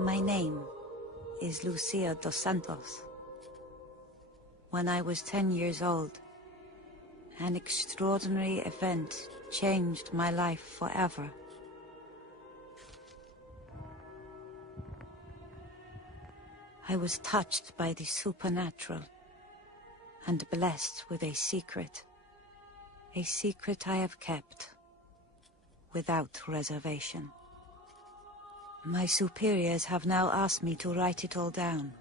My name is Lucia dos Santos. When I was 10 years old, an extraordinary event changed my life forever. I was touched by the supernatural and blessed with a secret I have kept without reservation. My superiors have now asked me to write it all down.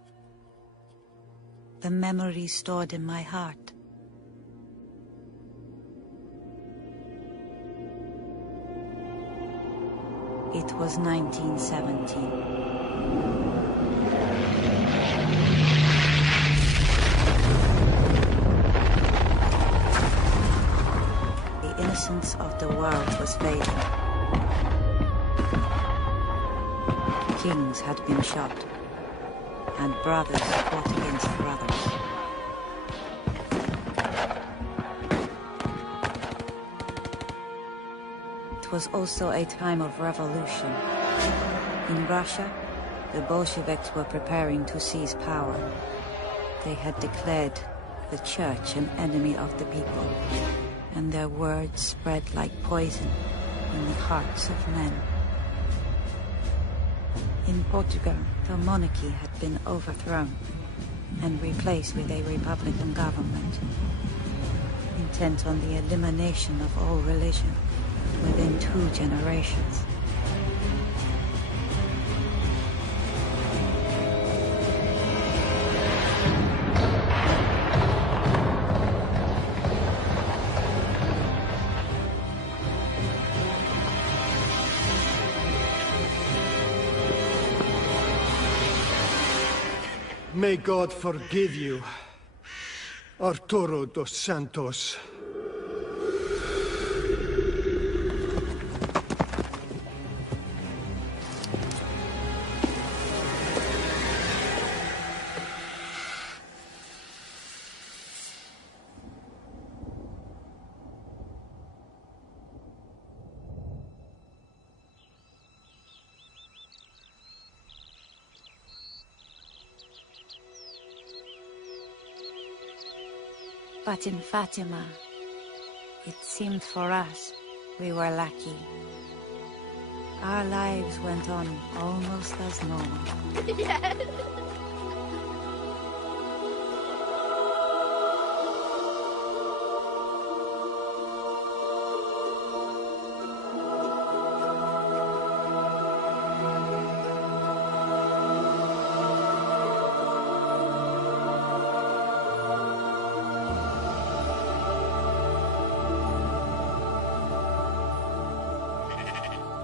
The memories stored in my heart. It was 1917. The innocence of the world was fading. Kings had been shot, and brothers fought against brothers. It was also a time of revolution. In Russia, the Bolsheviks were preparing to seize power. They had declared the church an enemy of the people, and their words spread like poison in the hearts of men. In Portugal, the monarchy had been overthrown and replaced with a republican government, intent on the elimination of all religion within 2 generations. May God forgive you, Arturo dos Santos. But in Fatima, it seemed for us we were lucky. Our lives went on almost as normal. Yes.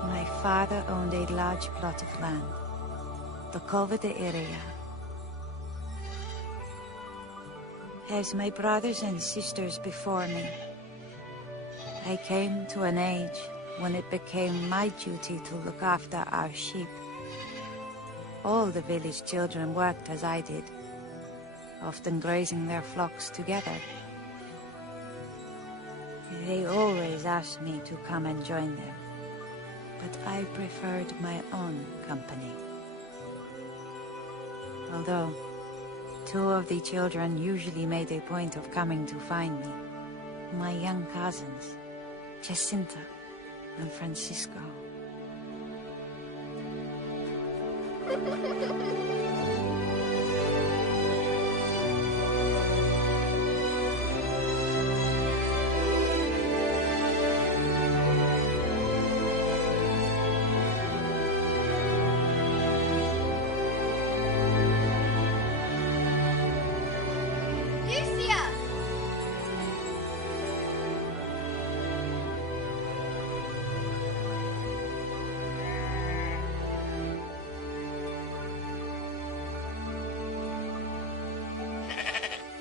My father owned a large plot of land, the Cova de Iria. As my brothers and sisters before me, I came to an age when it became my duty to look after our sheep. All the village children worked as I did, often grazing their flocks together. They always asked me to come and join them, but I preferred my own company. Although 2 of the children usually made a point of coming to find me, my young cousins, Jacinta and Francisco.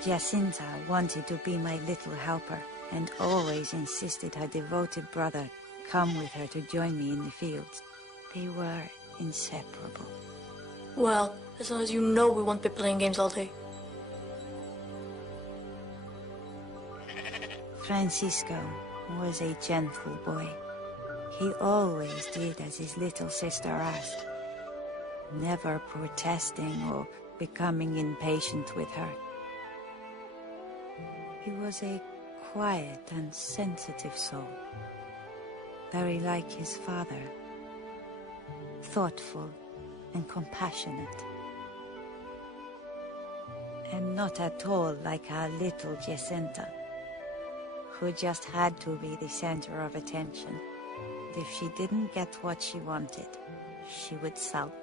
Jacinta wanted to be my little helper and always insisted her devoted brother come with her to join me in the fields. They were inseparable. Well, as long as you know we won't be playing games all day. Francisco was a gentle boy. He always did as his little sister asked. never protesting or becoming impatient with her. He was a quiet and sensitive soul, very like his father, thoughtful and compassionate, and not at all like our little Jacinta, who just had to be the center of attention. If she didn't get what she wanted, she would sulk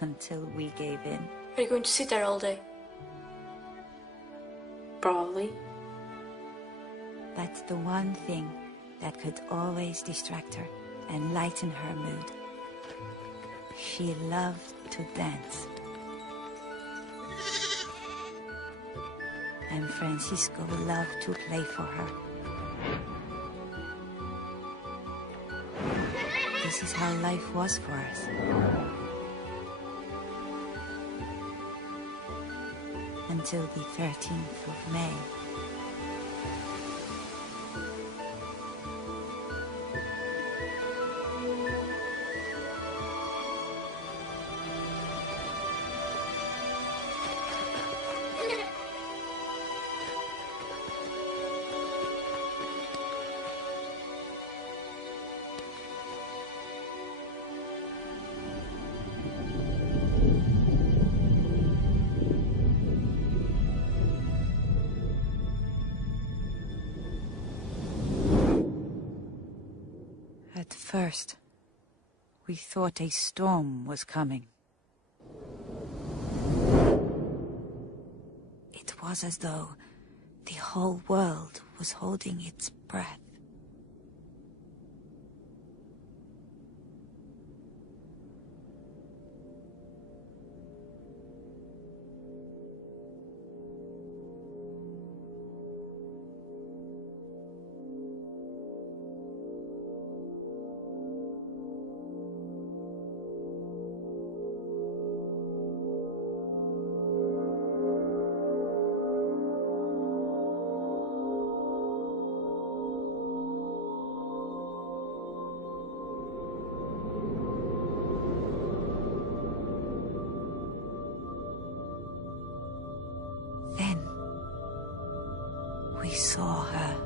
until we gave in. Are you going to sit there all day? Probably. That's the one thing that could always distract her and lighten her mood. She loved to dance. And Francisco loved to play for her. This is how life was for us. Until the 13th of May. At first, we thought a storm was coming. It was as though the whole world was holding its breath. Then we saw her,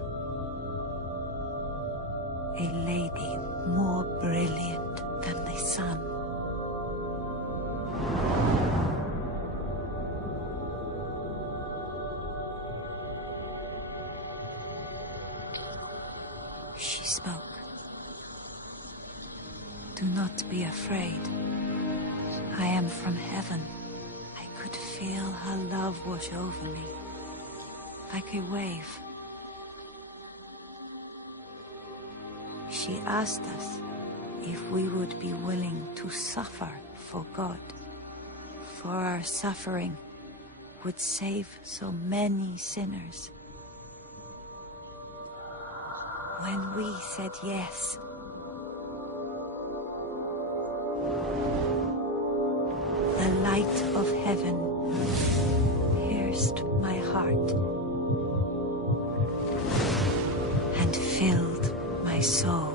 a lady more brilliant than the sun. She spoke. Do not be afraid. I am from heaven. I could feel her love wash over me, like a wave. She asked us if we would be willing to suffer for God, for our suffering would save so many sinners. When we said yes, the light of heaven pierced my heart and filled my soul.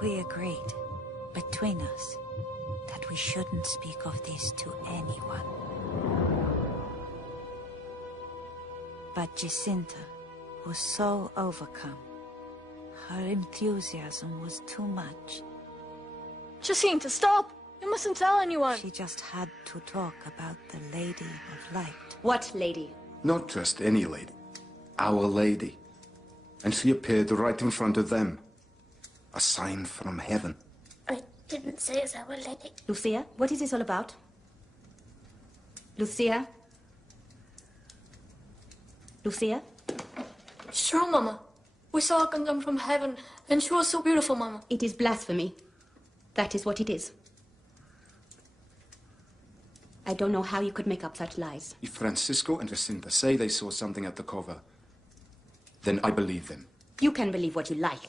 We agreed between us that we shouldn't speak of this to anyone. But Jacinta was so overcome. Her enthusiasm was too much. Jacinta, stop! You mustn't tell anyone. She just had to talk about the Lady of Light. What lady? Not just any lady. Our Lady. And she appeared right in front of them. A sign from heaven. I didn't say it's Our Lady. Lucia, what is this all about? Lucia? Lucia? It's true, Mama. We saw her come down from heaven, and she was so beautiful, Mama. It is blasphemy. That is what it is. I don't know how you could make up such lies. If Francisco and Jacinta say they saw something at the cover, then I believe them. You can believe what you like.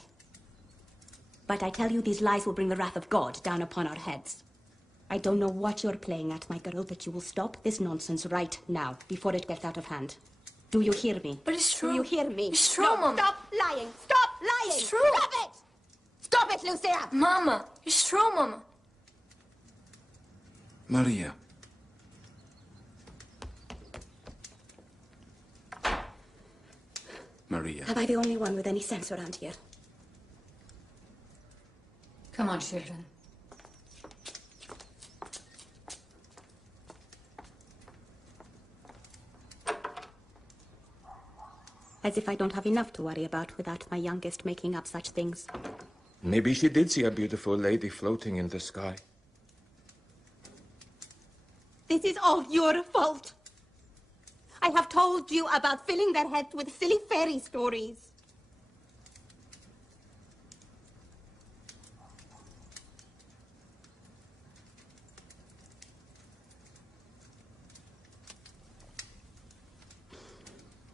But I tell you, these lies will bring the wrath of God down upon our heads. I don't know what you're playing at, my girl, but you will stop this nonsense right now, before it gets out of hand. Do you hear me? But it's true. Do you hear me? It's true, no, Mama. Stop lying! Stop lying! It's true. Stop it! Stop it, Lucia! Mama, it's true, Mama. Maria. Maria. Am I the only one with any sense around here? Come on, children. As if I don't have enough to worry about without my youngest making up such things. Maybe she did see a beautiful lady floating in the sky. This is all your fault. I have told you about filling their heads with silly fairy stories.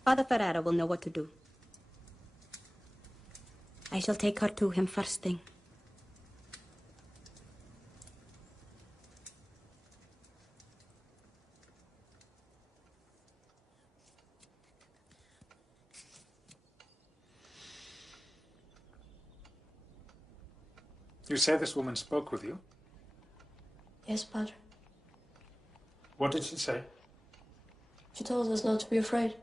Father Ferrara will know what to do. I shall take her to him first thing. You say this woman spoke with you? Yes, Padre. What did she say? She told us not to be afraid.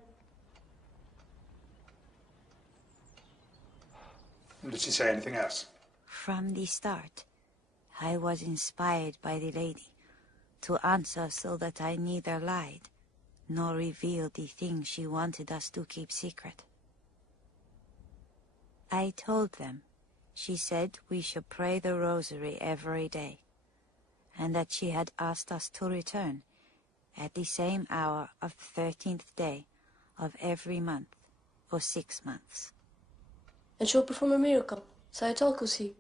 And did she say anything else? From the start, I was inspired by the lady to answer so that I neither lied nor revealed the things she wanted us to keep secret. I told them she said we should pray the Rosary every day, and that she had asked us to return at the same hour of the 13th day of every month for 6 months. And she'll perform a miracle. So I told Kusi.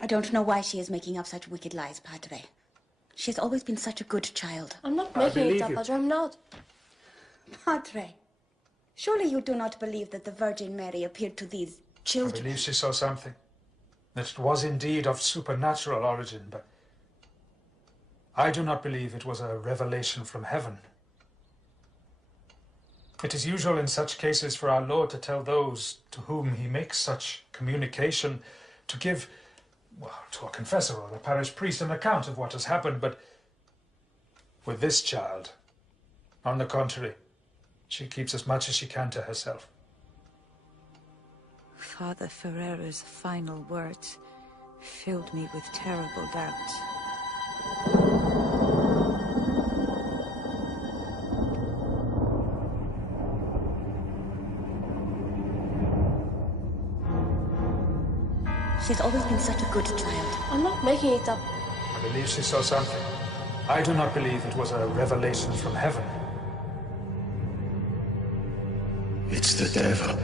I don't know why she is making up such wicked lies, Padre. She has always been such a good child. I'm not making it up, Padre. I'm not. Padre, surely you do not believe that the Virgin Mary appeared to these I children? believe she saw something. That it was indeed of supernatural origin, but I do not believe it was a revelation from heaven. It is usual in such cases for our Lord to tell those to whom he makes such communication to give, well, to a confessor or a parish priest an account of what has happened, but with this child, on the contrary, she keeps as much as she can to herself. Father Ferrera's final words filled me with terrible doubts. She's always been such a good child. I'm not making it up. I believe she saw something. I do not believe it was a revelation from heaven. It's the devil.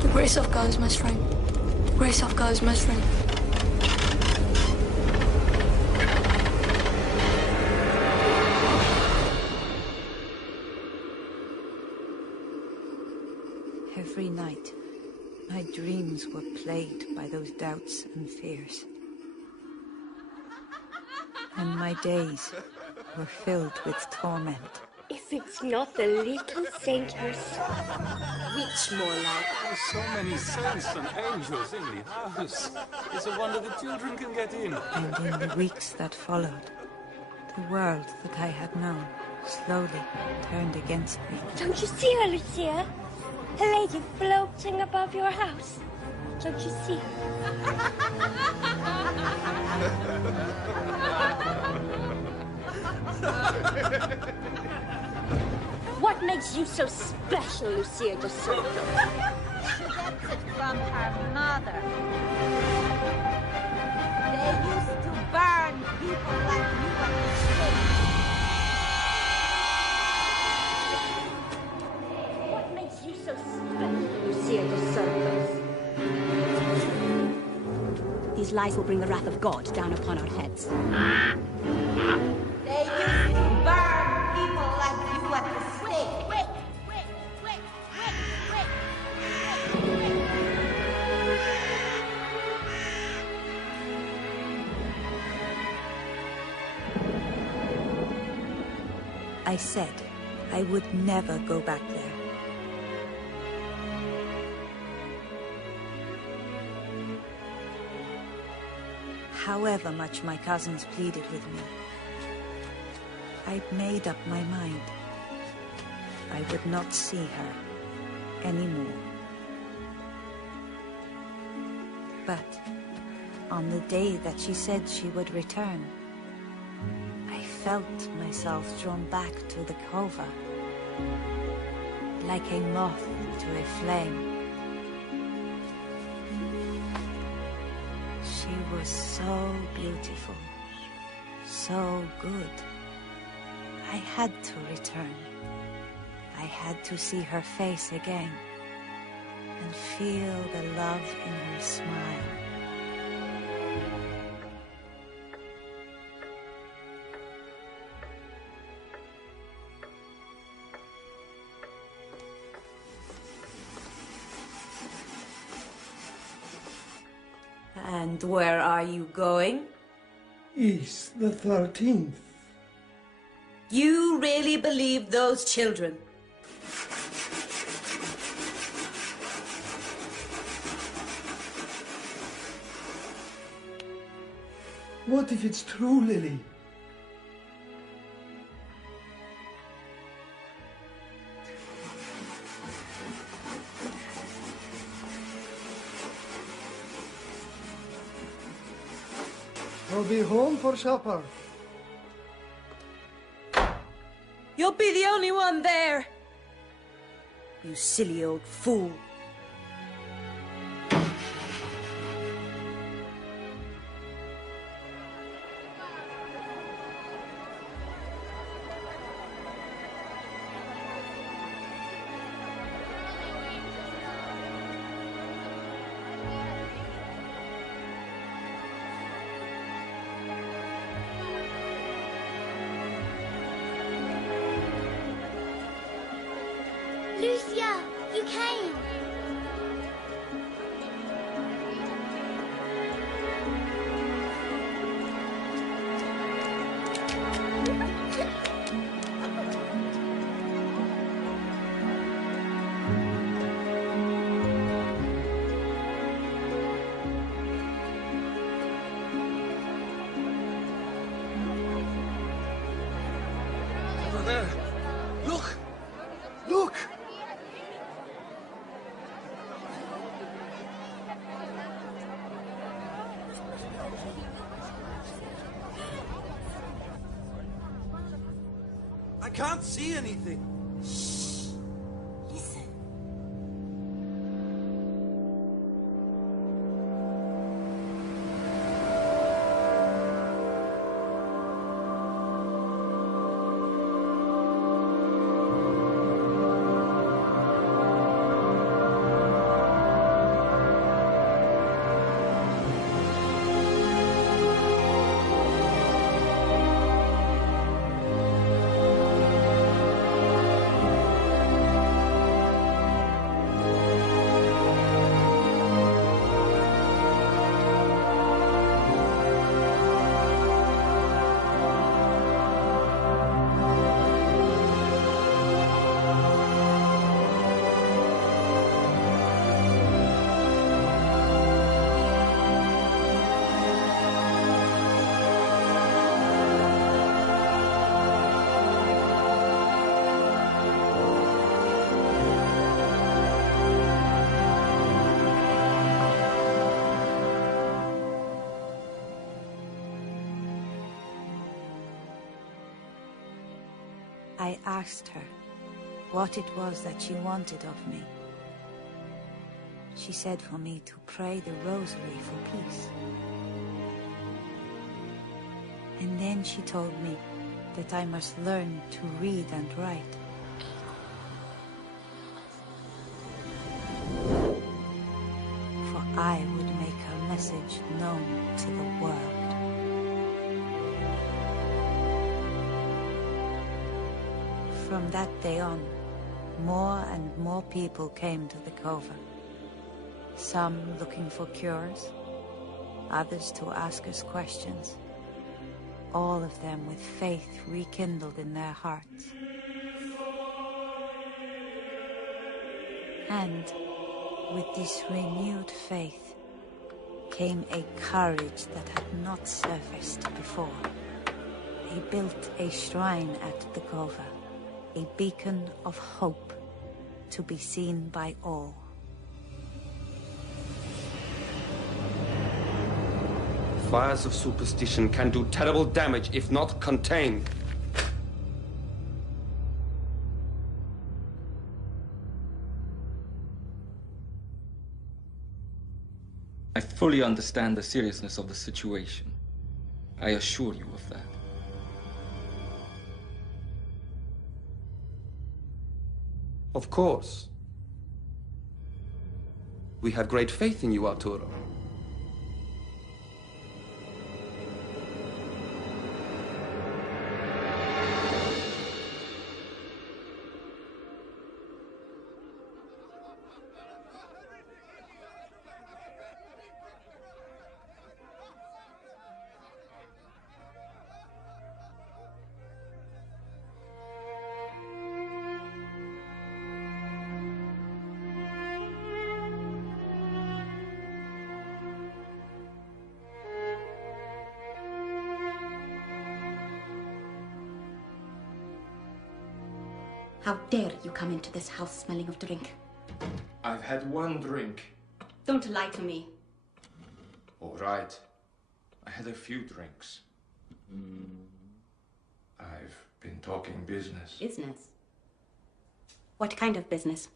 The grace of God is my strength. The grace of God is my strength. Every night, my dreams were plagued by those doubts and fears. And my days were filled with torment. If it's not the little saint herself. Which more like? Oh, so many saints and angels in the house. It's a wonder the children can get in. And in the weeks that followed, the world that I had known slowly turned against me. Don't you see her, Lucia? A lady floating above your house. Don't you see What makes you so special, Lucia de Soto? She gets it from her mother. They used to burn people his lies will bring the wrath of God down upon our heads. They used to burn people like you at the stake. I said I would never go back there. However much my cousins pleaded with me, I'd made up my mind. I would not see her anymore. But on the day that she said she would return, I felt myself drawn back to the cover, like a moth to a flame. She was so beautiful, so good. I had to return. I had to see her face again and feel the love in her smile. And where are you going? East the 13th. You really believe those children? What if it's true, Lily? I'll be home for supper. You'll be the only one there. You silly old fool. Lucia, you came. Over there. Look! Look! I can't see anything. Listen. I asked her what it was that she wanted of me. She said for me to pray the Rosary for peace. And then she told me that I must learn to read and write. For I would make her message known to the world. From that day on, more and more people came to the coven. Some looking for cures, others to ask us questions. All of them with faith rekindled in their hearts. And with this renewed faith came a courage that had not surfaced before. They built a shrine at the Cova, a beacon of hope to be seen by all. Fires of superstition can do terrible damage if not contained. I fully understand the seriousness of the situation. I assure you of that. Of course. We have great faith in you, Arturo. How dare you come into this house smelling of drink? I've had one drink. Don't lie to me. All right. I had a few drinks. I've been talking business. Business? What kind of business?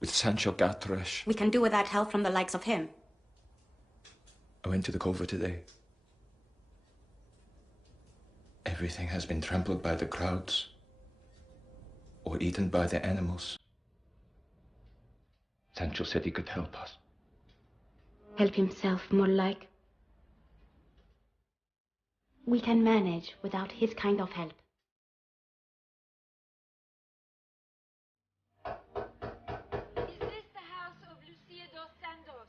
With Sancho Gatresh. We can do without help from the likes of him. I went to the Cova today. Everything has been trampled by the crowds. Or eaten by the animals. Sancho said he could help us. Help himself, more like. We can manage without his kind of help. Is this the house of Lucia dos Santos?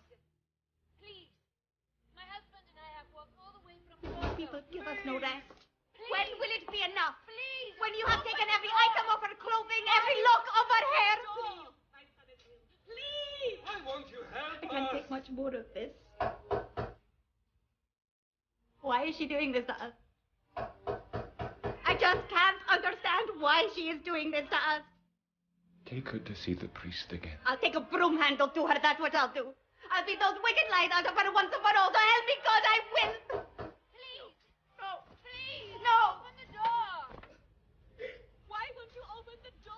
Please, my husband and I have walked all the way from Porto. People give us no rest. Please. When will it be enough? Please. When you have taken every item of her clothing, every lock of her hair. Please. Why won't you help I can't take much more of this. Why is she doing this to us? I just can't understand why she is doing this to us. Take her to see the priest again. I'll take a broom handle to her, that's what I'll do. I'll beat those wicked lies out of her once and for all, so help me God, I will! Please! No! Please! No! Open the door! Why won't you open the door?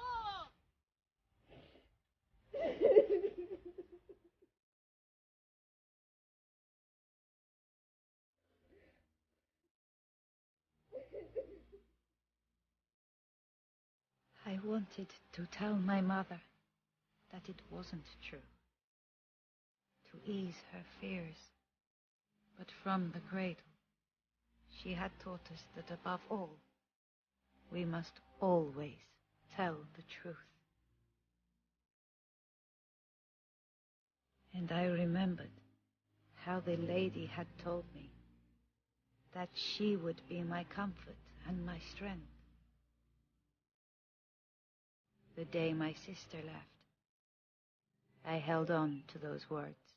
I wanted to tell my mother that it wasn't true, to ease her fears. But from the cradle, she had taught us that above all, we must always tell the truth. And I remembered how the lady had told me that she would be my comfort and my strength. The day my sister left, I held on to those words,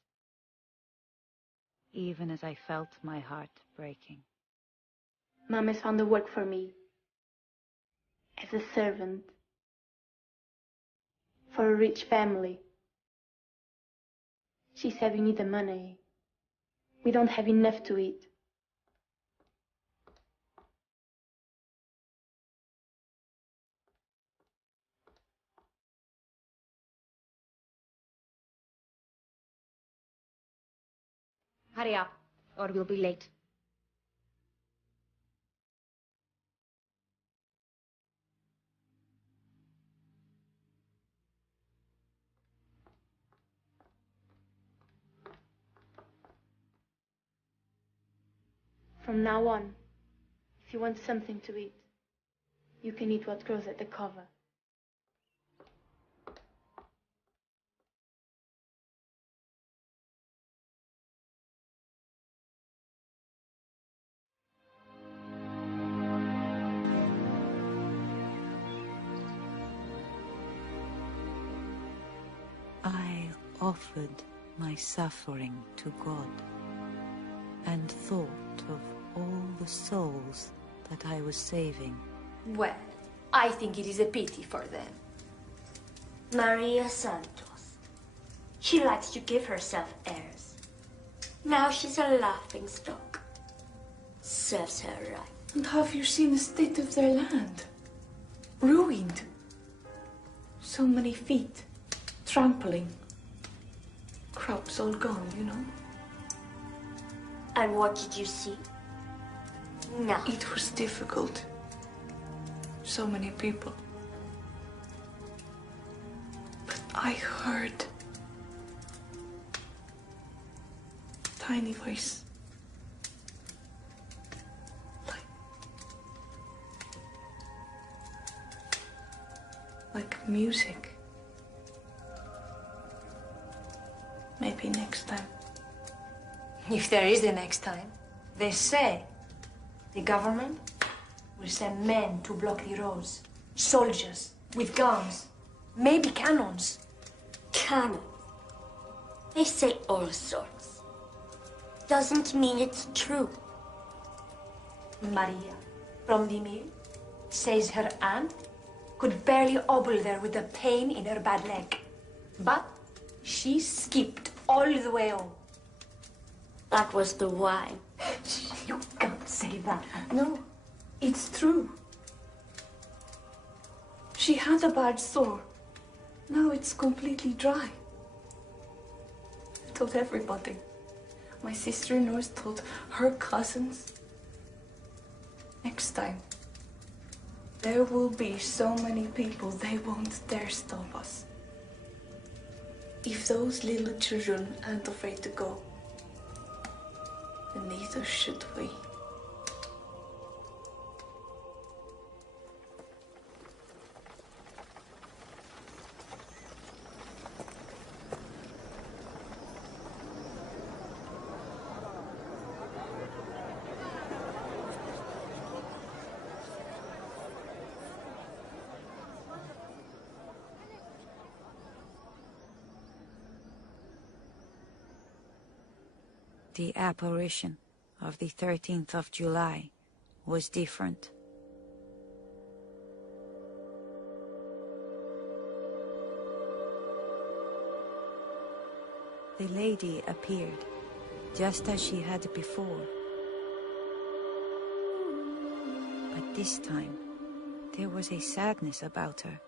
even as I felt my heart breaking. Mom has found the work for me as a servant for a rich family. She said we need the money. We don't have enough to eat. Hurry up, or we'll be late. From now on, if you want something to eat, you can eat what grows at the cover. I offered my suffering to God and thought of all the souls that I was saving. Well, I think it is a pity for them. Maria Santos. She likes to give herself airs. Now she's a laughing stock. Serves her right. And have you seen the state of their land? Ruined. So many feet. Trampling. Crops all gone, you know. And what did you see? No. It was difficult. So many people. But I heard a tiny voice. Like music. Maybe next time. If there is a next time. They say the government will send men to block the roads. Soldiers with guns. Maybe cannons. Cannons? They say all sorts. Doesn't mean it's true. Maria from the mill says her aunt could barely obble there with the pain in her bad leg. But she skipped all the way home. That was the why. You can't say that. No, it's true. She had a bad sore. Now it's completely dry. I told everybody. My sister-in-laws told her cousins. Next time, there will be so many people they won't dare stop us. If those little children aren't afraid to go, then neither should we. The apparition of the 13th of July was different. The lady appeared, just as she had before. But this time, there was a sadness about her.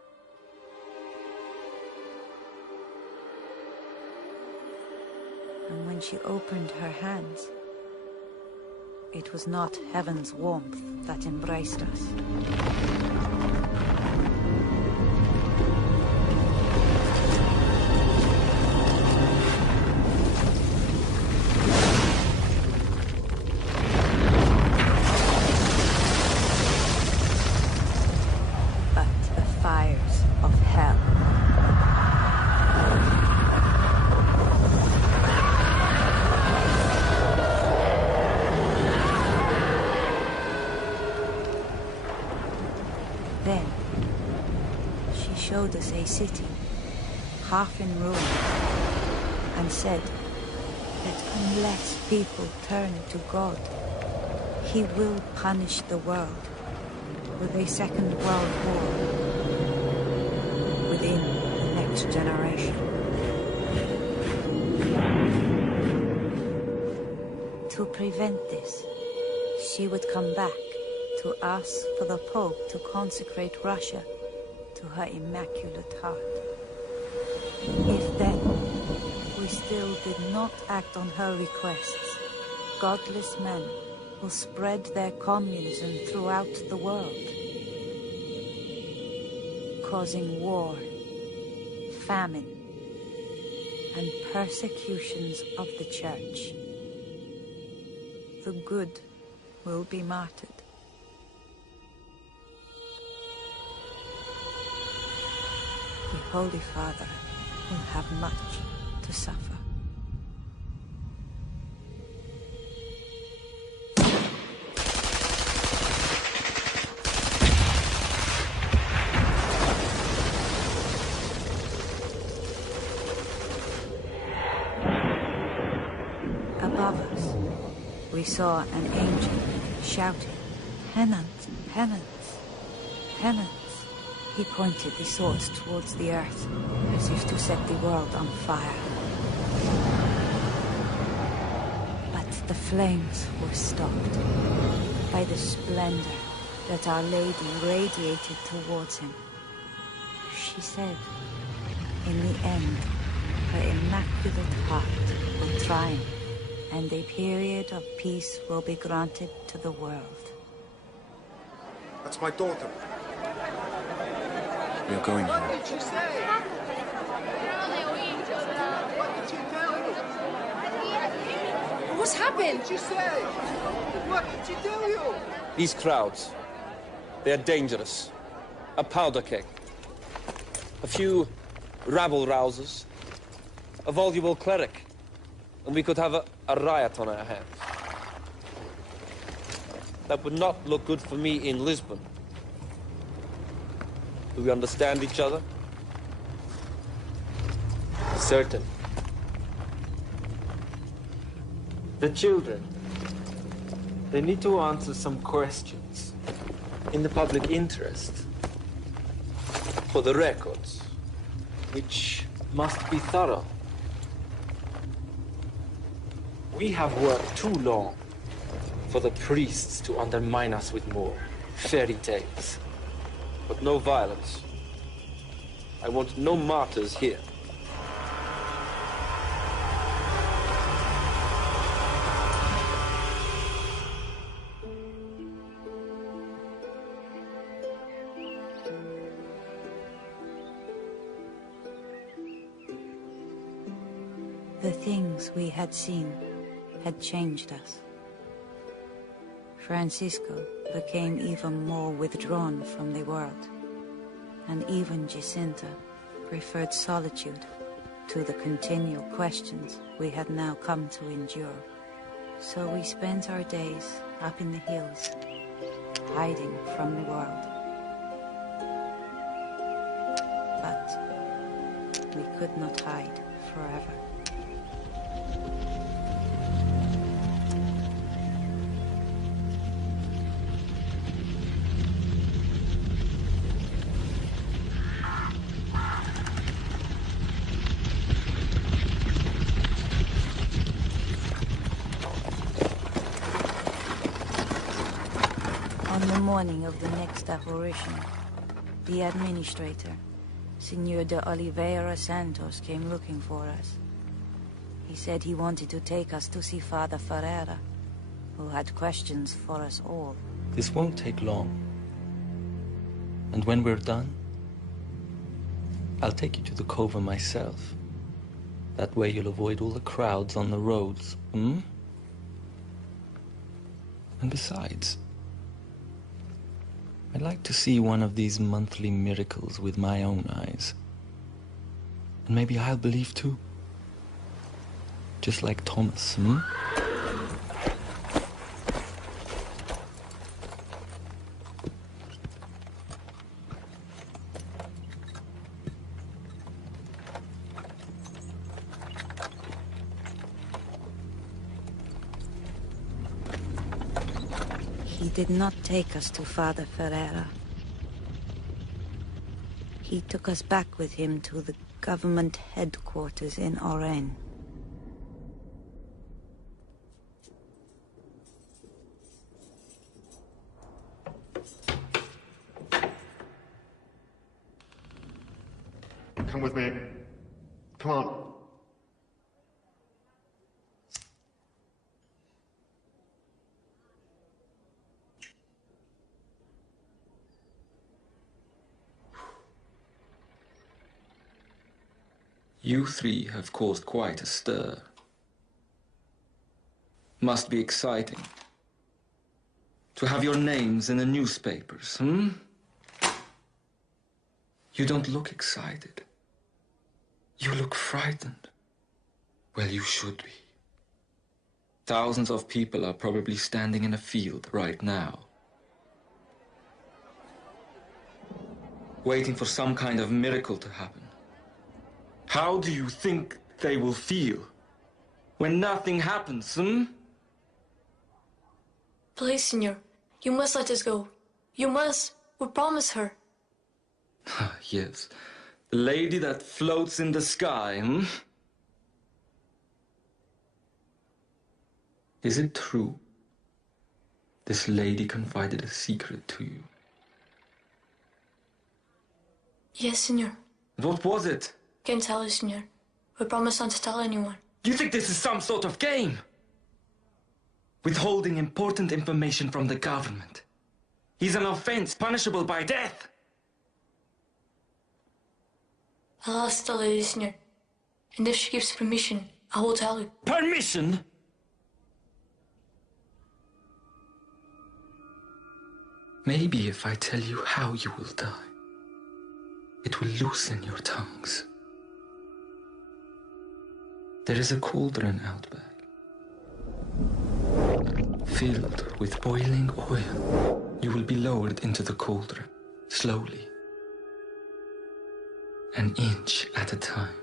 And when she opened her hands, it was not heaven's warmth that embraced us. But the fires of hell. Then, she showed us a city, half in ruins, and said that unless people turn to God, He will punish the world with a second world war within the next generation. To prevent this, she would come back to ask for the Pope to consecrate Russia to her Immaculate Heart. If then we still did not act on her requests, godless men will spread their communism throughout the world, causing war, famine, and persecutions of the Church. The good will be martyred. The Holy Father will have much to suffer. Above us, we saw an angel shouting, "Penance, penance, penance." He pointed the swords towards the earth, as if to set the world on fire. But the flames were stopped by the splendor that Our Lady radiated towards him. She said, in the end, her immaculate heart will triumph, and a period of peace will be granted to the world. That's my daughter. We are going What home. did she say? What did she tell you? What's happened? What did she say? What did she tell you? These crowds, they're dangerous. A powder keg. A few rabble-rousers. A voluble cleric. And we could have a riot on our hands. That would not look good for me in Lisbon. Do we understand each other? Certain. The children, they need to answer some questions in the public interest. For the records. Which must be thorough. We have worked too long for the priests to undermine us with more fairy tales. But no violence. I want no martyrs here. The things we had seen had changed us. Francisco became even more withdrawn from the world, and even Jacinta preferred solitude to the continual questions we had now come to endure. So we spent our days up in the hills, hiding from the world. But we could not hide forever. On the morning of the next apparition, the administrator, Senor de Oliveira Santos, came looking for us. He said he wanted to take us to see Father Ferreira, who had questions for us all. This won't take long. And when we're done, I'll take you to the cova myself. That way you'll avoid all the crowds on the roads, hmm? And besides, I'd like to see one of these monthly miracles with my own eyes. And maybe I'll believe too. Just like Thomas, hmm? He did not take us to Father Ferreira. He took us back with him to the government headquarters in Oran. Come with me. Come on. You three have caused quite a stir. Must be exciting. To have your names in the newspapers, You don't look excited. You look frightened. Well, you should be. Thousands of people are probably standing in a field right now, waiting for some kind of miracle to happen. How do you think they will feel when nothing happens, Please, Senor, you must let us go. You must. We promise her. Yes, the lady that floats in the sky, Is it true this lady confided a secret to you? Yes, Senor. What was it? Can't tell you, Senor. We promise not to tell anyone. You think this is some sort of game? Withholding important information from the government is an offense punishable by death. I'll ask the lady, Senor. And if she gives permission, I will tell you. Permission? Maybe if I tell you how you will die, it will loosen your tongues. There is a cauldron out back, filled with boiling oil. You will be lowered into the cauldron, slowly. An inch at a time,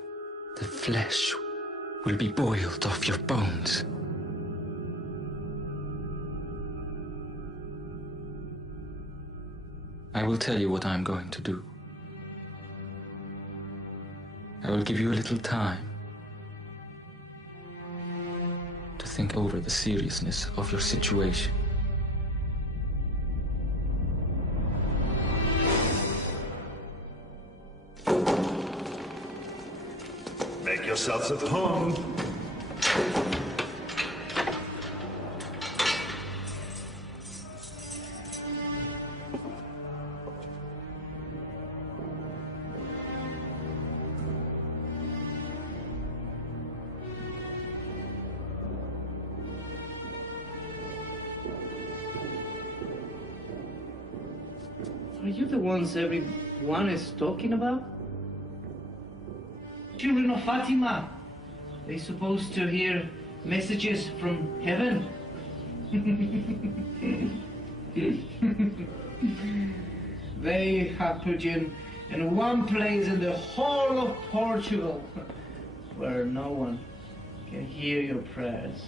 the flesh will be boiled off your bones. I will tell you what I'm going to do. I will give you a little time to think over the seriousness of your situation. Make yourselves at home. Are you the ones everyone is talking about? Children of Fatima. They supposed to hear messages from heaven. They have put you in one place in the whole of Portugal where no one can hear your prayers.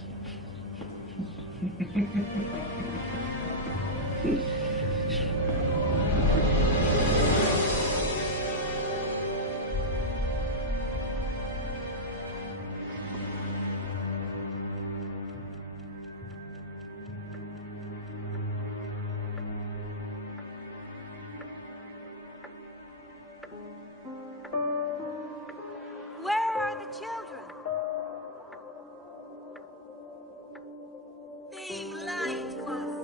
Where are the children? Being lied to us.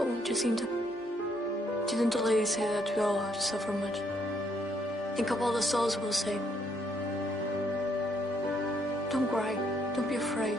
Oh, Jacinta, didn't the lady say that we all have to suffer much? Think of all the souls we'll save. Don't cry. Don't be afraid.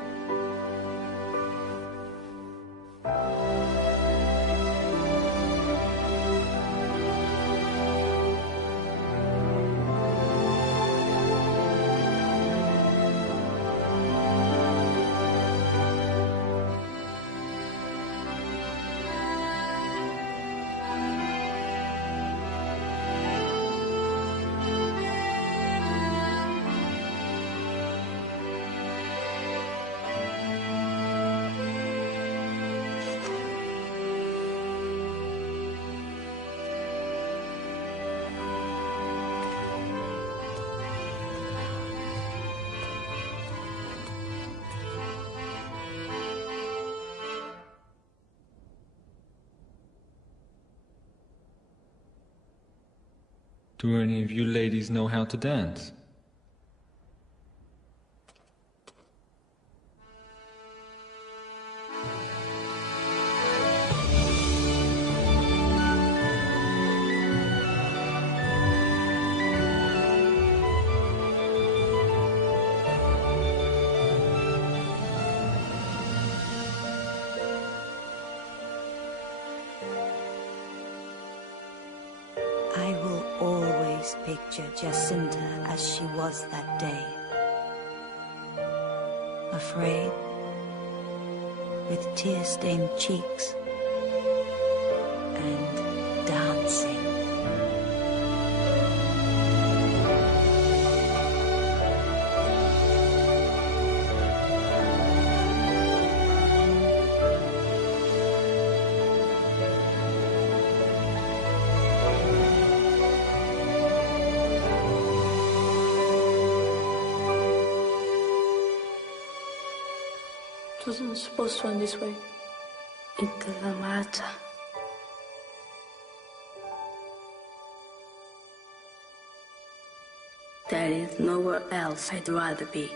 Do any of you ladies know how to dance? I will always picture Jacinta as she was that day. Afraid, with tear-stained cheeks, and dancing. It wasn't supposed to end this way. Into the matter. There is nowhere else I'd rather be.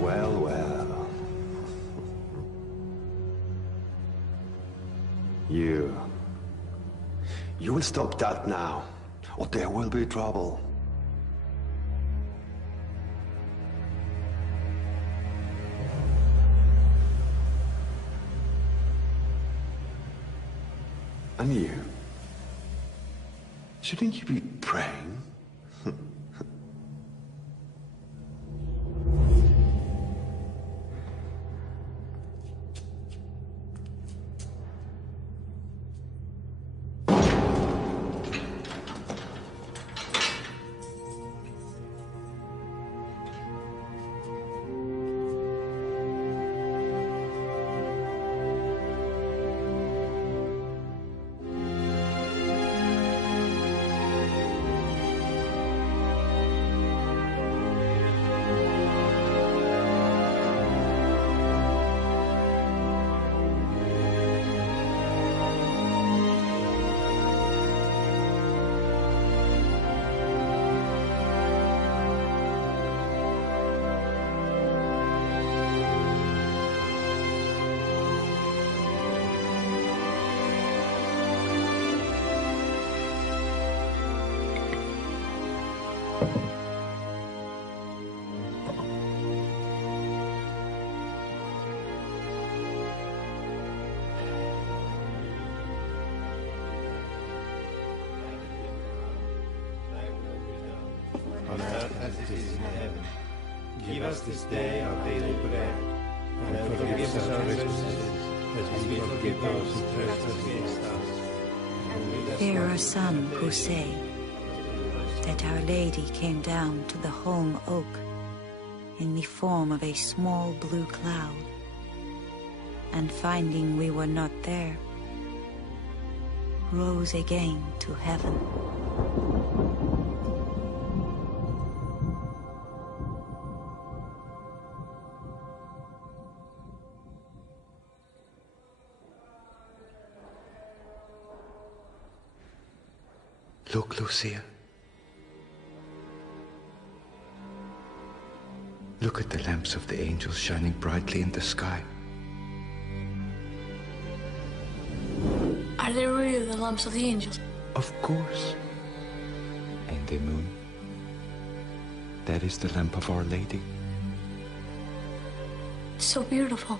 Well. You will stop that now, or there will be trouble. And you? Shouldn't you be praying? On earth as it is in heaven. Give us this day our daily bread, and forgive us our trespasses, as we forgive those who trespass against us. There are some who say that Our Lady came down to the home oak in the form of a small blue cloud, and finding we were not there, rose again to heaven. Look, Lucia. Look at the lamps of the angels shining brightly in the sky. Are they really the lamps of the angels? Of course. And the moon. That is the lamp of Our Lady. It's so beautiful.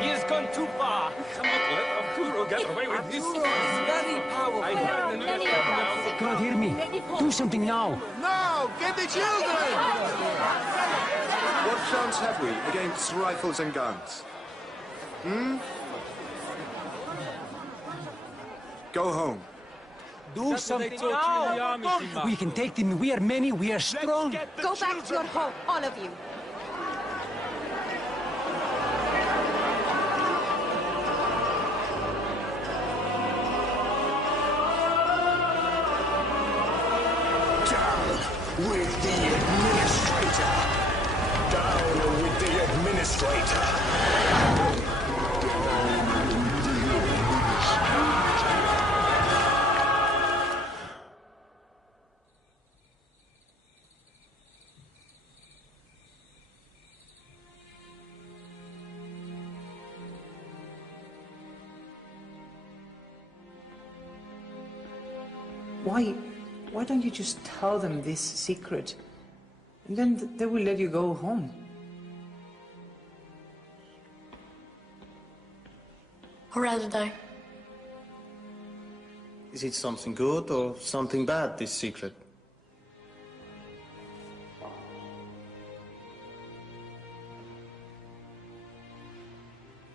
He has gone too far. get away with this. It's very powerful. God, hear me. Do something now. No! Get the children! What chance have we against rifles and guns? Go home. Do something now. We can take them. We are many. We are strong. Go back to your home, all of you. With the administrator! Down with the administrator! Why don't you just tell them this secret? And then they will let you go home. Or rather die. Is it something good or something bad, this secret?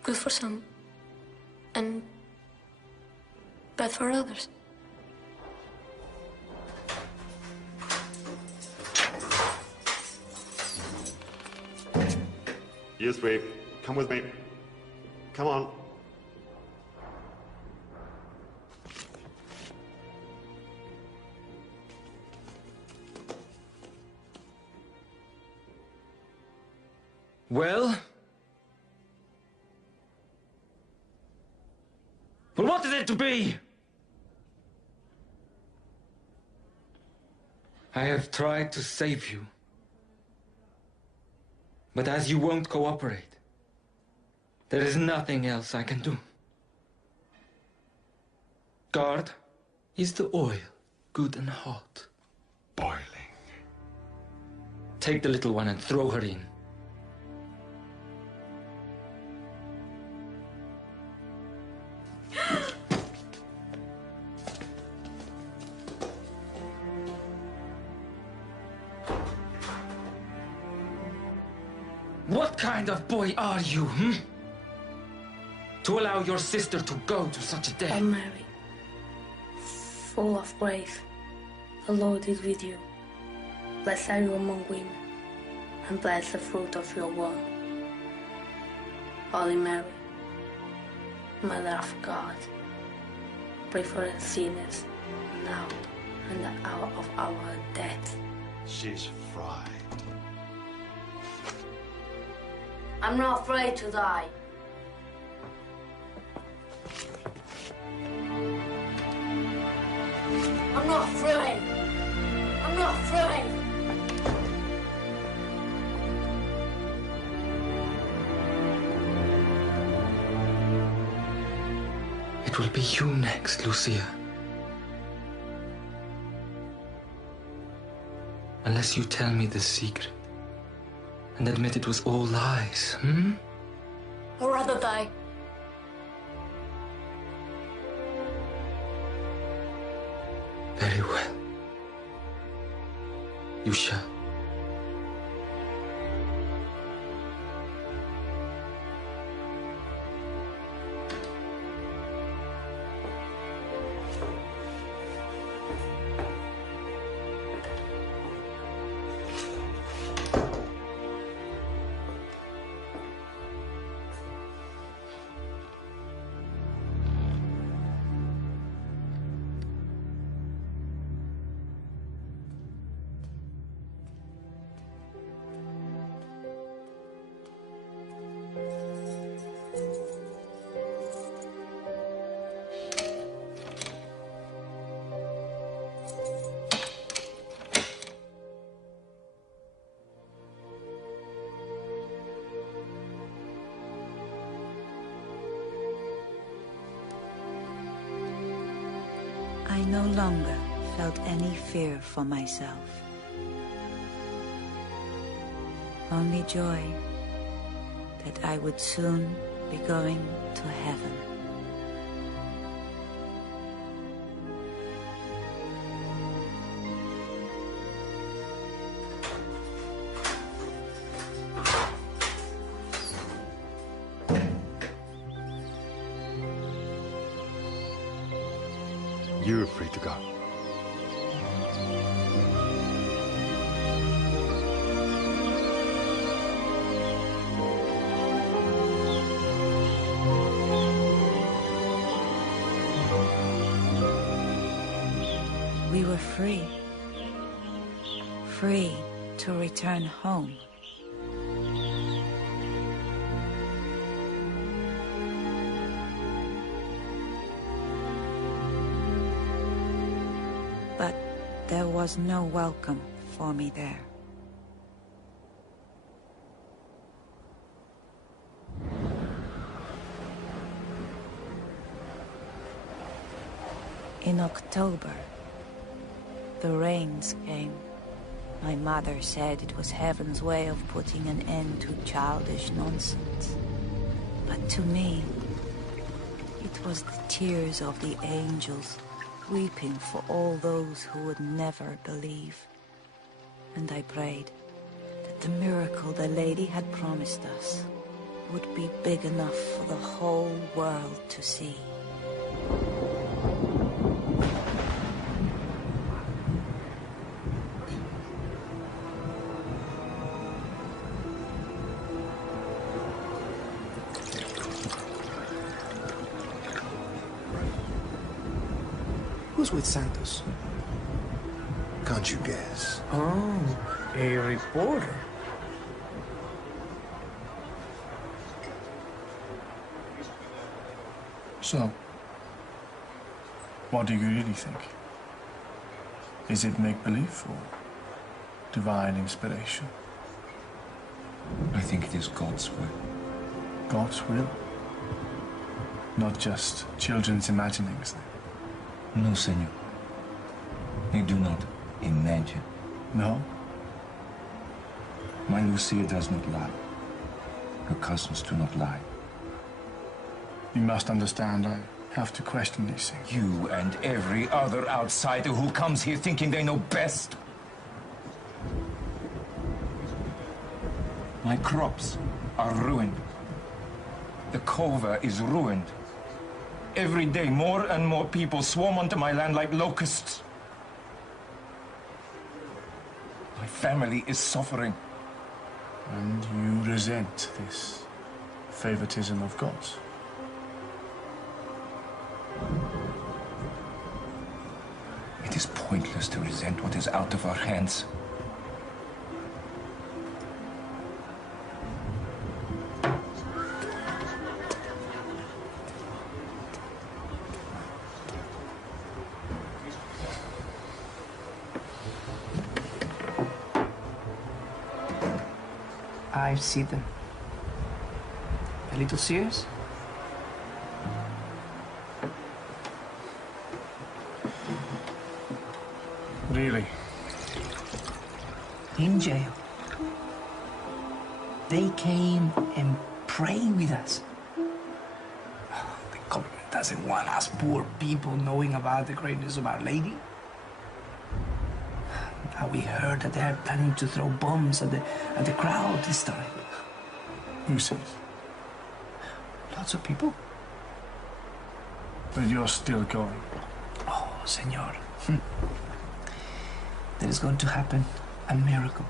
Good for some, and bad for others. You three, come with me. Come on. Well? Well, what is it to be? I have tried to save you. But as you won't cooperate, there is nothing else I can do. Guard, is the oil good and hot? Boiling. Take the little one and throw her in. What kind of boy are you, to allow your sister to go to such a day? I'm Mary, full of grace. The Lord is with you. Blessed are you among women, and blessed the fruit of your womb. Holy Mary, Mother of God, pray for us sinners, now and the hour of our death. She's fried. I'm not afraid to die. I'm not afraid. I'm not afraid. It will be you next, Lucia. Unless you tell me the secret and admit it was all lies, Or rather die. Very well. You shall. I no longer felt any fear for myself. Only joy that I would soon be going to heaven. to God. We were free. Free to return home. But there was no welcome for me there. In October, the rains came. My mother said it was heaven's way of putting an end to childish nonsense. But to me, it was the tears of the angels weeping for all those who would never believe. And I prayed that the miracle the lady had promised us would be big enough for the whole world to see. Who's with Santos? Can't you guess? Oh, a reporter. So, what do you really think? Is it make-believe or divine inspiration? I think it is God's will. God's will? Not just children's imaginings, then? No, Senor. I do not imagine. No? My Lucia does not lie. Her cousins do not lie. You must understand, I have to question these things. You and every other outsider who comes here thinking they know best. My crops are ruined. The cova is ruined. Every day, more and more people swarm onto my land like locusts. My family is suffering. And you resent this favoritism of God's? It is pointless to resent what is out of our hands. I see them. A little serious? Really? In jail. They came and prayed with us. The government doesn't want us poor people knowing about the greatness of Our Lady. Now we heard that they're planning to throw bombs at the crowd this time. Who says? Lots of people. But you're still going. Oh, Senor. There is going to happen a miracle.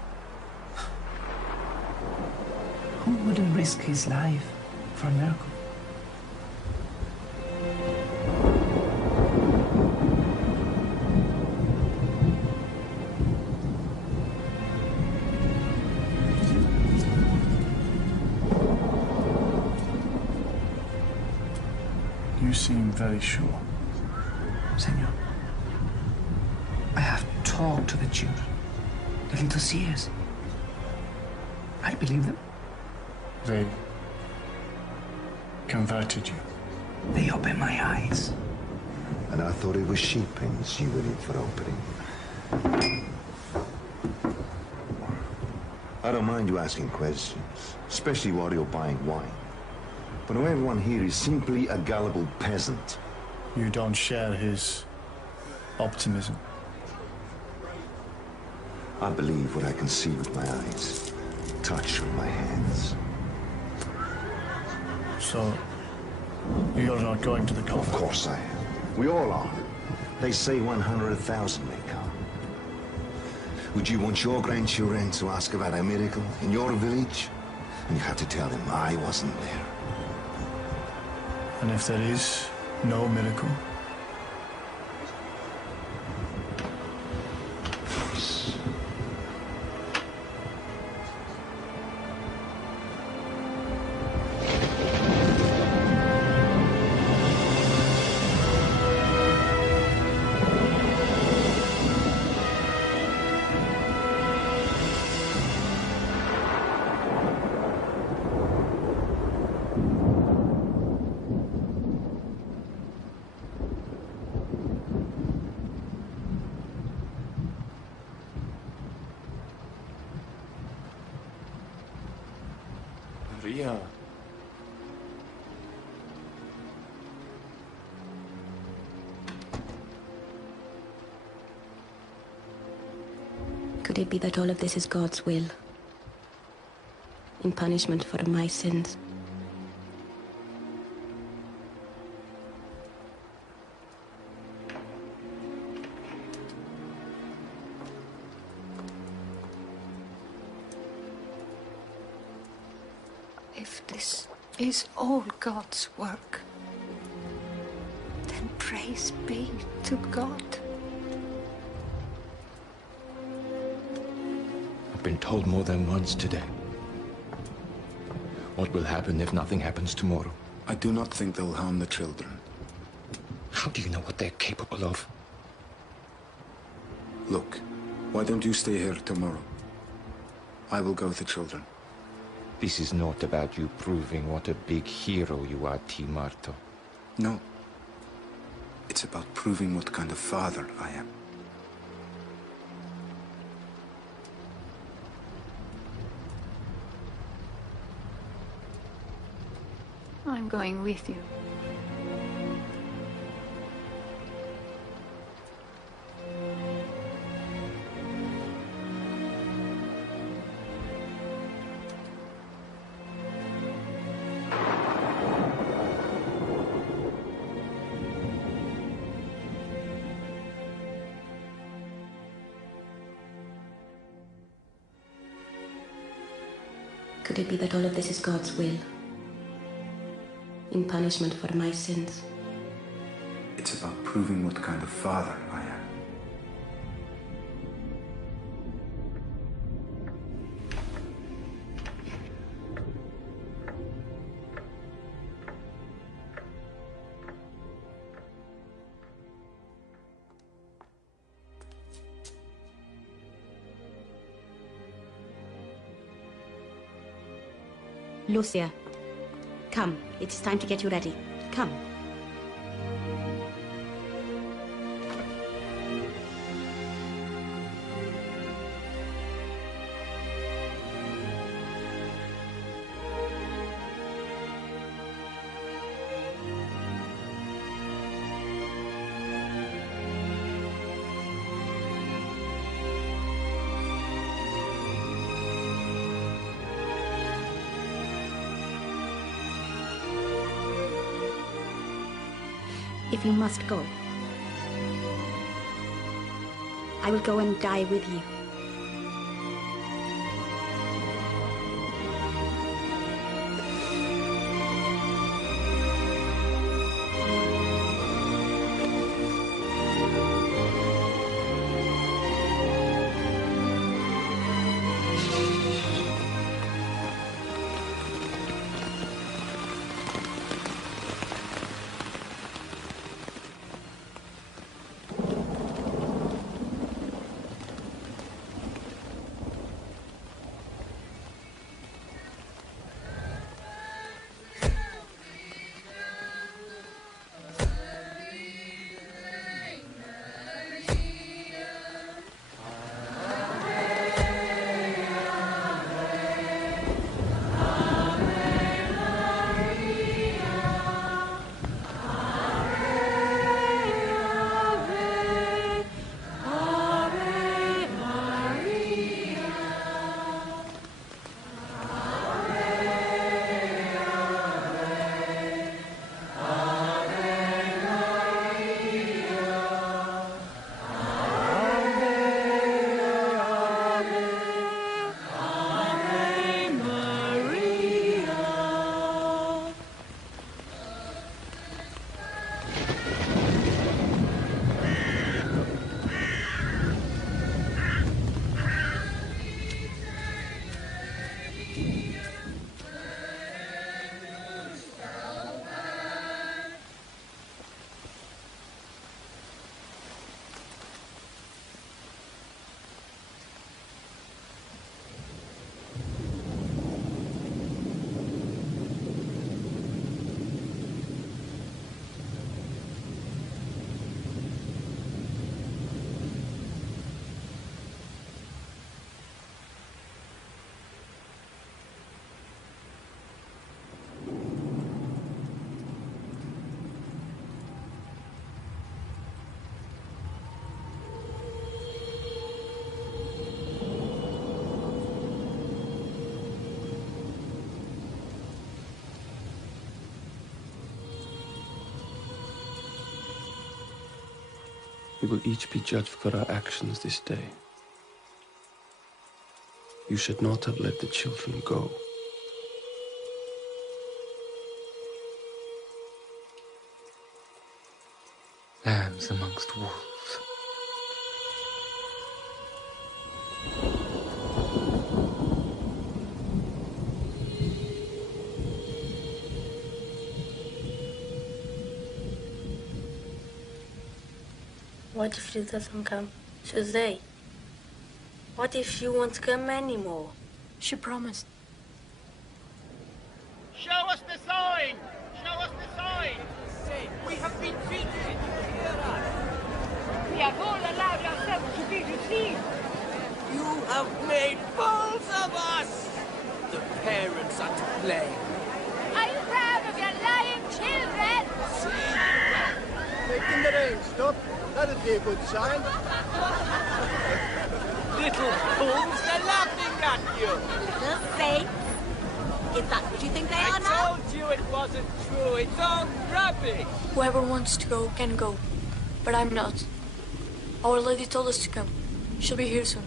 Who wouldn't risk his life for a miracle? You seem very sure. Senor, I have talked to the children, the little seers. I believe them. They converted you. They opened my eyes. And I thought it was sheep pens you went in for opening. I don't mind you asking questions, especially while you're buying wine. But now everyone here is simply a gullible peasant. You don't share his optimism. I believe what I can see with my eyes, touch with my hands. So, you're not going to the cova? Of course I am. We all are. They say 100,000 may come. Would you want your grandchildren to ask about a miracle in your village? And you have to tell them I wasn't there. And if there is no miracle? Maria. Could it be that all of this is God's will? In punishment for my sins? If this is all God's work, then praise be to God. I've been told more than once today. What will happen if nothing happens tomorrow? I do not think they'll harm the children. How do you know what they're capable of? Look, why don't you stay here tomorrow? I will go with the children. This is not about you proving what a big hero you are, T. Marto. No. It's about proving what kind of father I am. I'm going with you. Could it be that all of this is God's will? In punishment for my sins? It's about proving what kind of father I am. Lucia, come. It's time to get you ready. Come. If you must go, I will go and die with you. We will each be judged for our actions this day. You should not have let the children go. Lambs amongst wolves. What if she doesn't come today? What if she won't come anymore? She promised. Show us the sign! Show us the sign! We have been cheated! We have all allowed ourselves to be deceived! You have made fools of us! The parents are to blame. Are you proud of your lying children? Making the rain stop. That'll be a good sign. Little fools, they're laughing at you! Little saints? Is that what you think they are now? I told you it wasn't true. It's all rubbish. Whoever wants to go can go, but I'm not. Our Lady told us to come. She'll be here soon.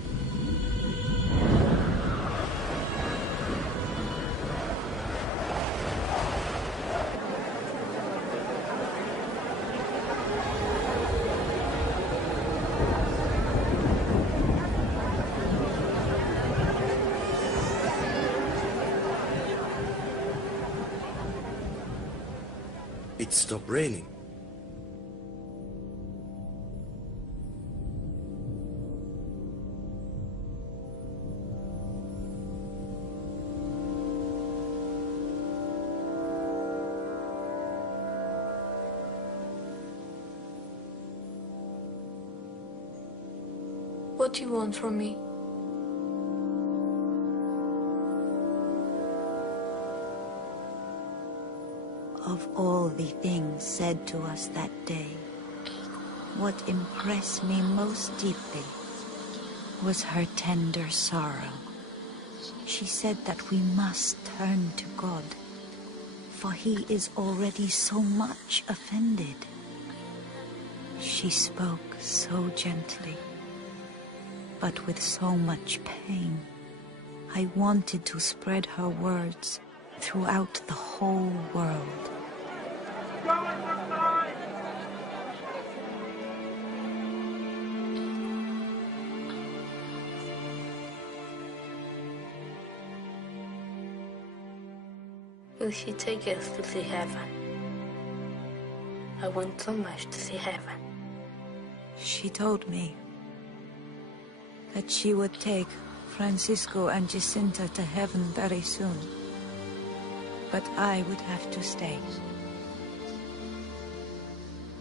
It stopped raining. What do you want from me? Of all the things said to us that day, what impressed me most deeply was her tender sorrow. She said that we must turn to God, for he is already so much offended. She spoke so gently, but with so much pain. I wanted to spread her words throughout the whole world. Will she take us to see heaven? I want so much to see heaven. She told me that she would take Francisco and Jacinta to heaven very soon, but I would have to stay.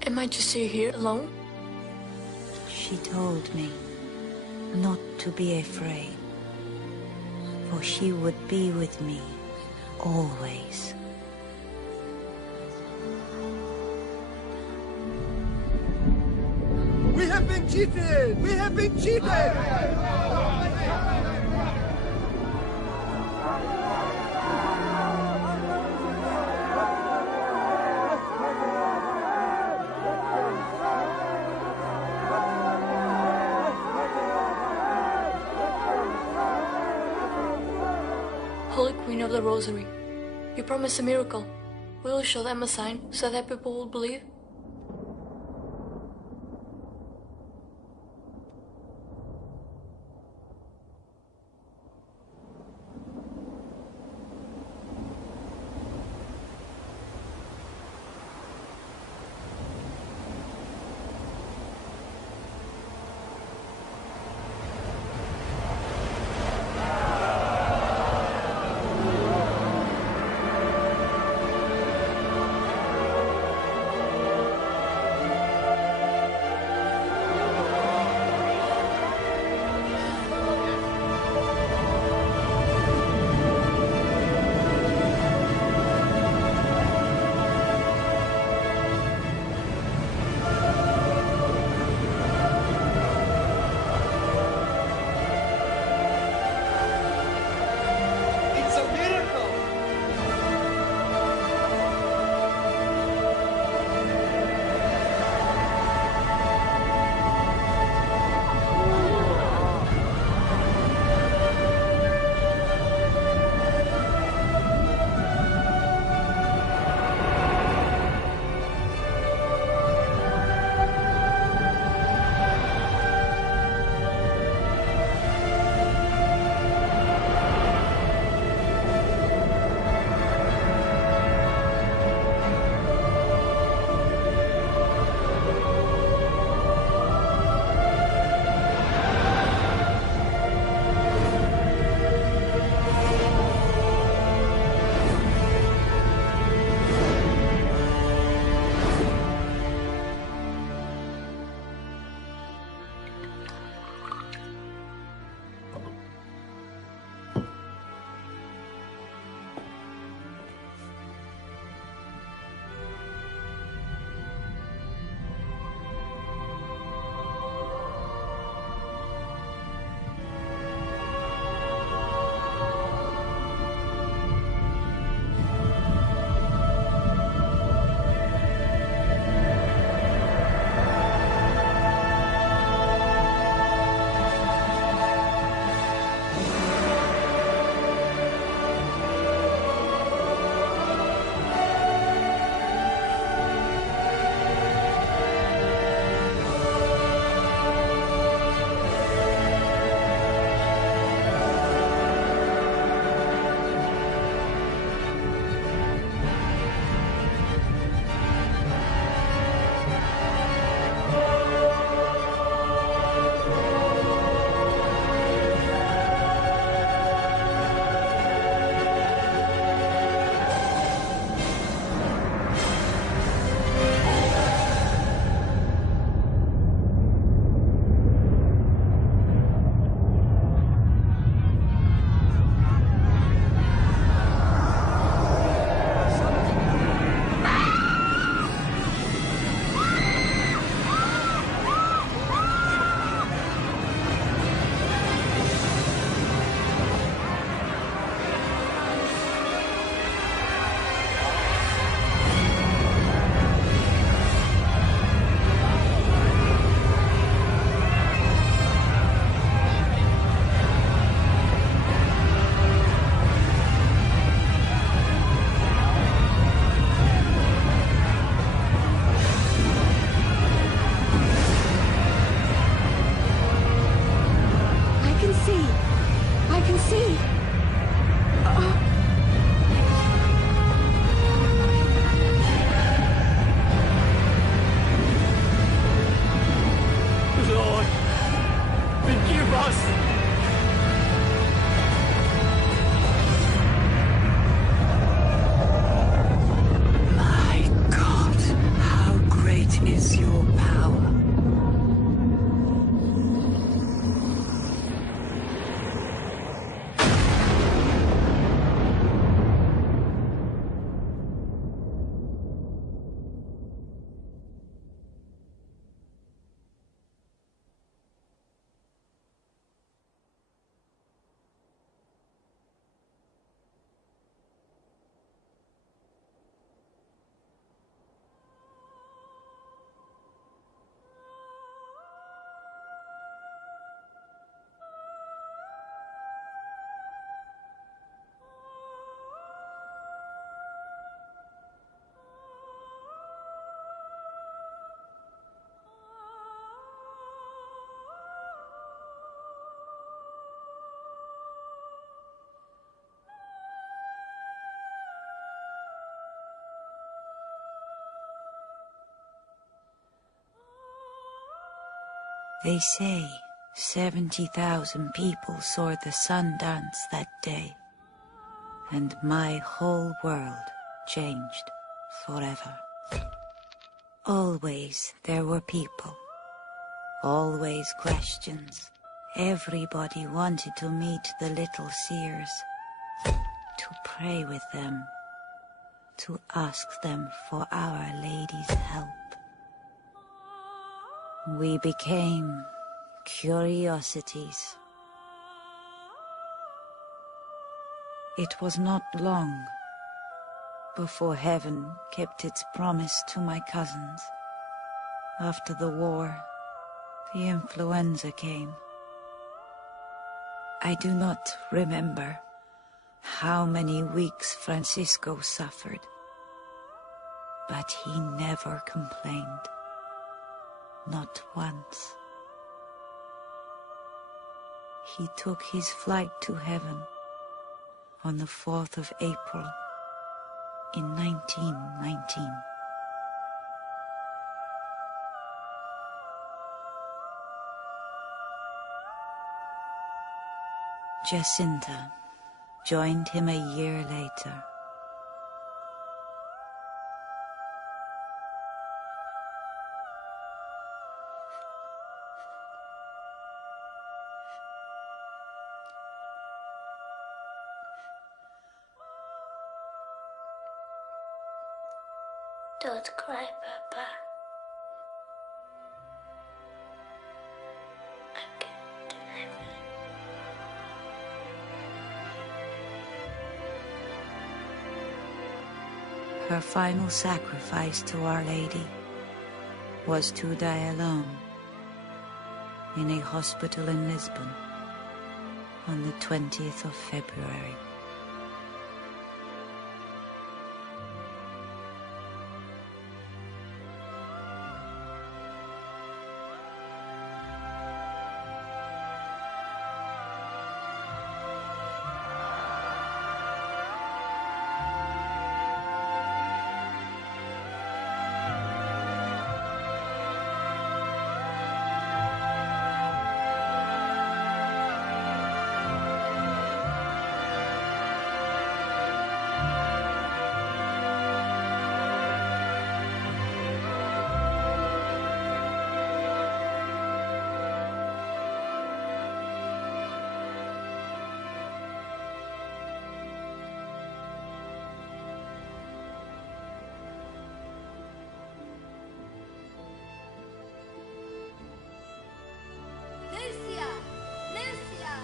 Am I to stay here alone? She told me not to be afraid, for she would be with me always. We have been cheated! We have been cheated! Holy Queen of the Rosary, you promised a miracle. Will you show them a sign so that people will believe? us! My God, how great is your power? They say 70,000 people saw the sun dance that day, and my whole world changed forever. Always there were people, always questions. Everybody wanted to meet the little seers, to pray with them, to ask them for Our Lady's help. We became curiosities. It was not long before heaven kept its promise to my cousins. After the war, the influenza came. I do not remember how many weeks Francisco suffered, but he never complained. Not once. He took his flight to heaven on the 4th of April in 1919. Jacinta joined him a year later. Don't cry, Papa. I'm going to heaven. Her final sacrifice to Our Lady was to die alone in a hospital in Lisbon on the 20th of February. Lucia! Lucia!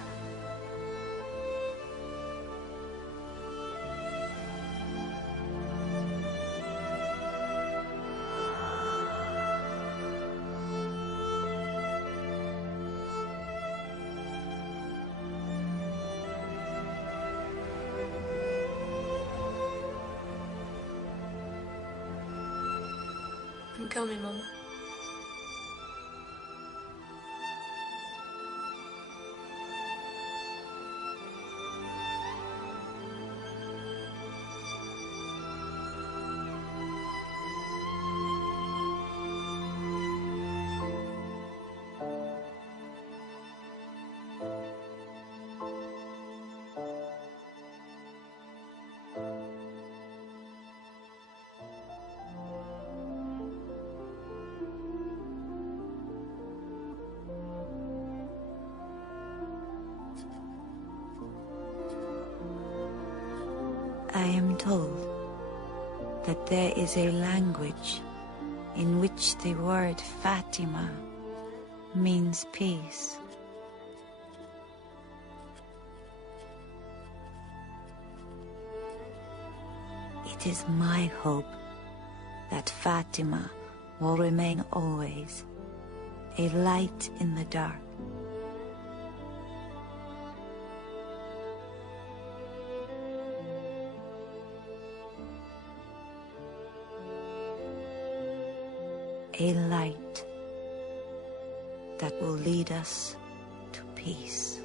I'm coming, Mama. I am told that there is a language in which the word Fatima means peace. It is my hope that Fatima will remain always a light in the dark. A light that will lead us to peace.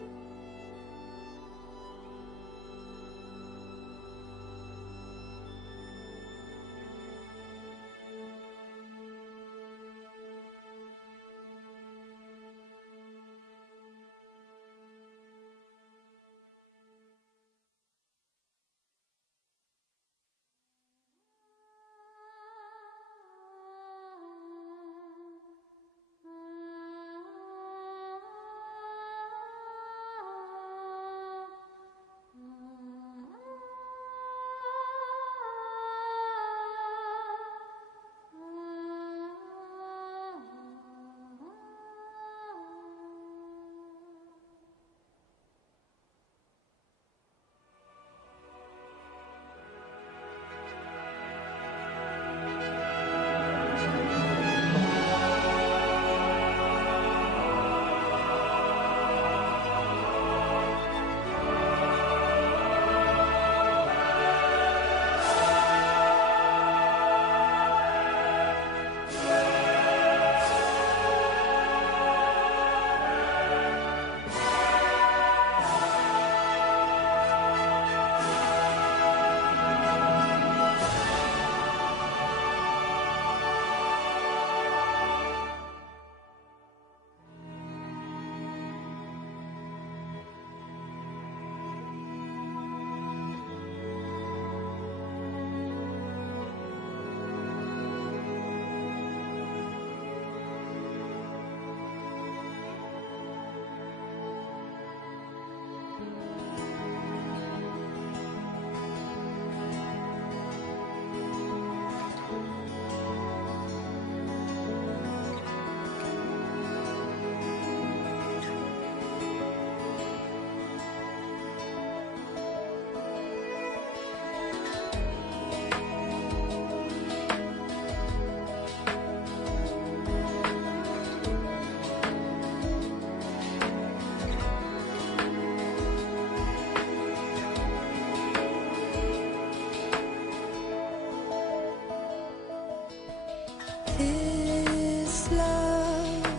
This love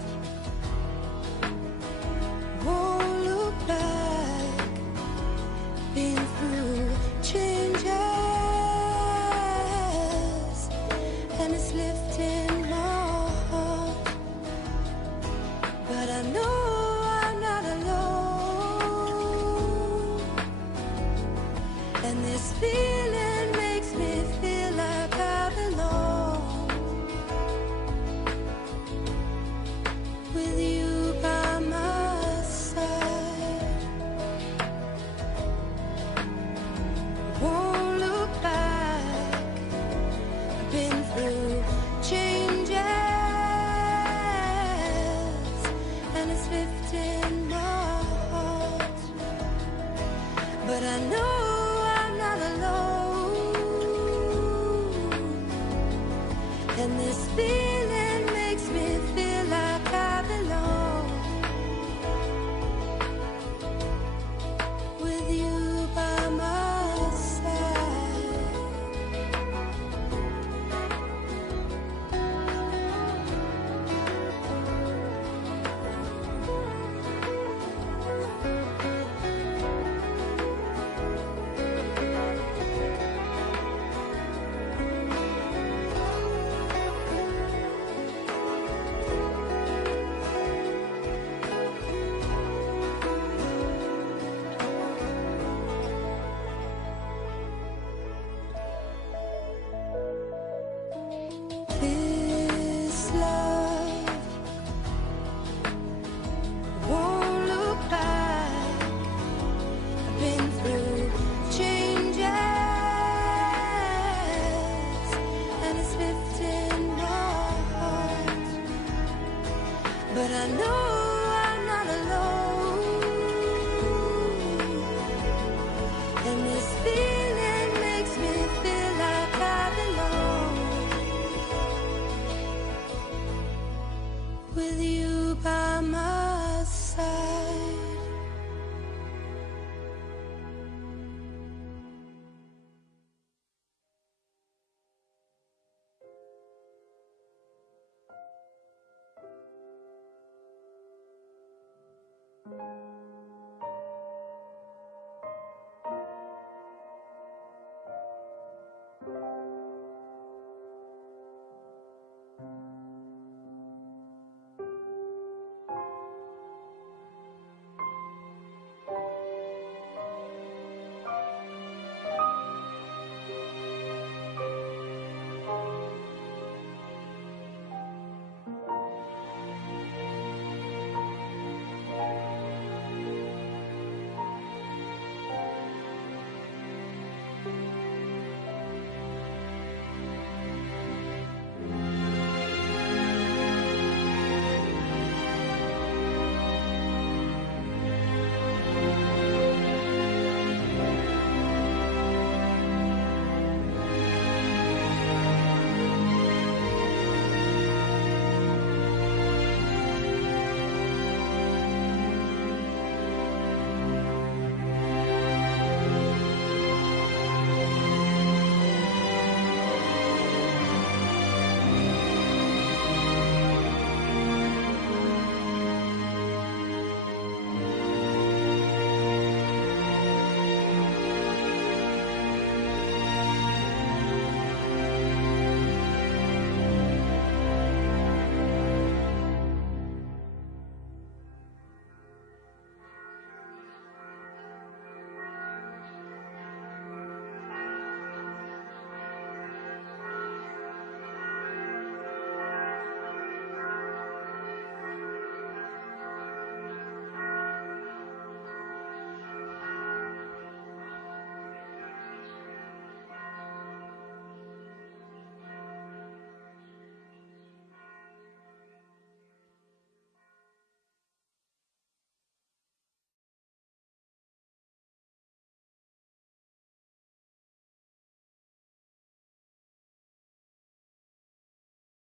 won't look back. Been through changes, and it's lifting my heart. But I know I'm not alone, and this feeling makes me feel like I belong. With you by my side, won't look back. I've been through changes, and it's lifting my heart. But I know I'm not alone, and this feeling makes me feel like I belong. With you by my side.